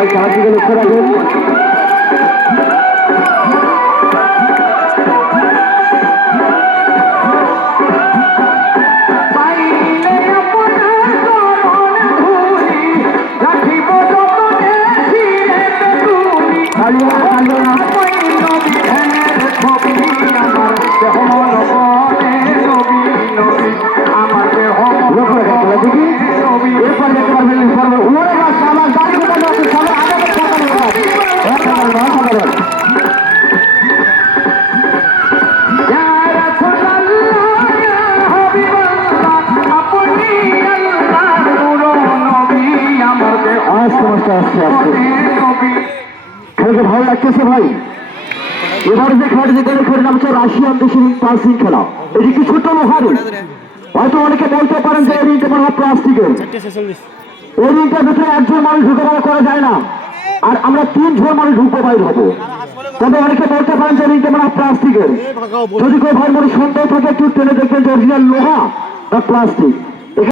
ভাই তার দিকে লক্ষ্য রাখবেন। খেলতে ভালো লাগতেছে ভাই। এবারে যে খেলাটি যেতে খেলে নাম হচ্ছে রাশিয়ান দেশের পাসিং খেলা। এটি কিছু ছোট লোহার, হয়তো অনেকে বলতে পারেন যে এই রিংটা মনে হয় প্লাস্টিকের। এই রিংটার ভিতরে একজন মানুষ ঢুকে করা যায় না, আর আমরা 3 জন মানুষ ঢুকতে বাইর হবো। তবে অনেকে বলতে পারেন যে রিংটা মনে হয় প্লাস্টিকের। যদি কেউ ভাই মনে সন্দেহ থাকে একটু টেনে দেখবেন যে অরিজিনাল লোহা বা প্লাস্টিক।